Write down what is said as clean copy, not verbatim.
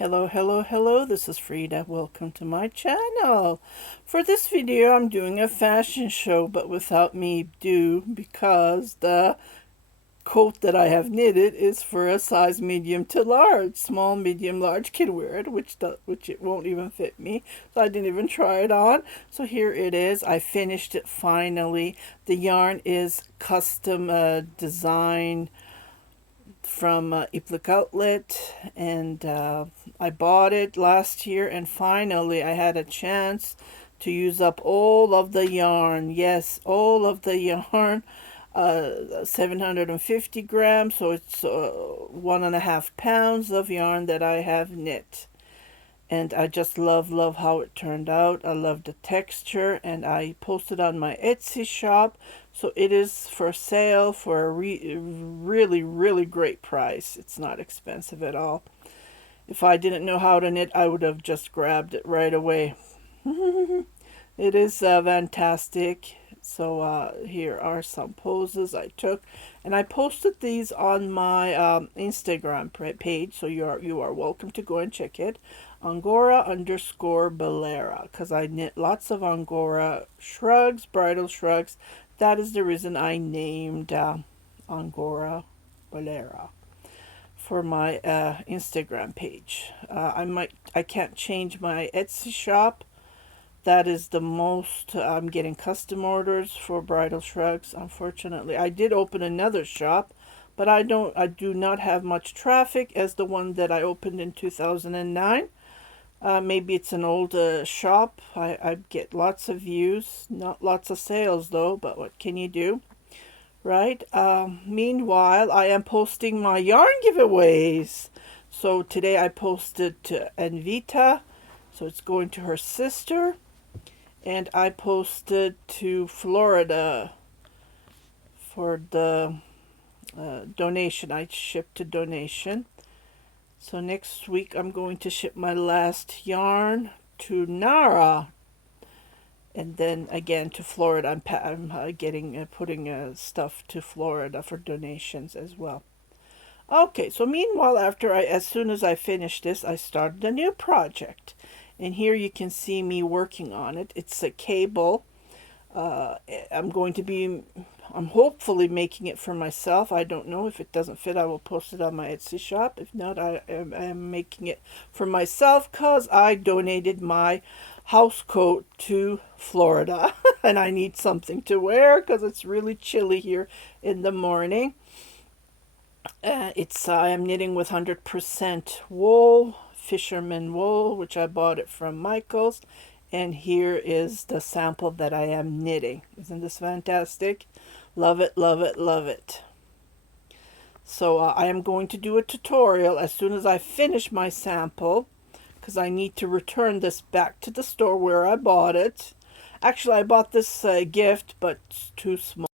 Hello, hello, hello, this is Frida. Welcome to my channel. For this video, I'm doing a fashion show, but without me because the coat that I have knitted is for a size medium to large. Small, medium, large can wear it, which it won't even fit me. So I didn't even try it on. So here it is. I finished it finally. The yarn is custom design from Iplik Outlet, and I bought it last year, and finally I had a chance to use up all of the yarn. Yes, all of the yarn. 750 grams, so it's 1.5 pounds of yarn that I have knit. And I just love how it turned out. I love the texture, and I posted on my Etsy shop, so it is for sale for a really great price. It's not expensive at all. If I didn't know how to knit, I would have just grabbed it right away. It is fantastic. So here are some poses I took, and I posted these on my Instagram page, so you are welcome to go and check it. Angora_Balera, because I knit lots of Angora shrugs, bridal shrugs. That is the reason I named Angora Balera for my Instagram page. I can't change my Etsy shop. That is the most I'm getting custom orders for bridal shrugs. Unfortunately, I did open another shop, but I do not have much traffic as the one that I opened in 2009. Maybe it's an old shop. I get lots of views, not lots of sales though, but what can you do, right? Meanwhile, I am posting my yarn giveaways. So today I posted to Envita, so it's going to her sister. And I posted to Florida for the donation. I shipped to donation. So next week I'm going to ship my last yarn to Nara, and then again to Florida. I'm putting stuff to Florida for donations as well. Okay, so meanwhile, as soon as I finished this, I started a new project. And here you can see me working on it. It's a cable. Uh, I'm hopefully making it for myself. I don't know. If it doesn't fit, I will post it on my Etsy shop. If not, I am making it for myself because I donated my house coat to Florida. And I need something to wear because it's really chilly here in the morning. I am knitting with 100% wool, fisherman wool, which I bought it from Michael's. And here is the sample that I am knitting. Isn't this fantastic? Love it, love it, love it. So I am going to do a tutorial as soon as I finish my sample, because I need to return this back to the store where I bought it. Actually, I bought this gift, but it's too small.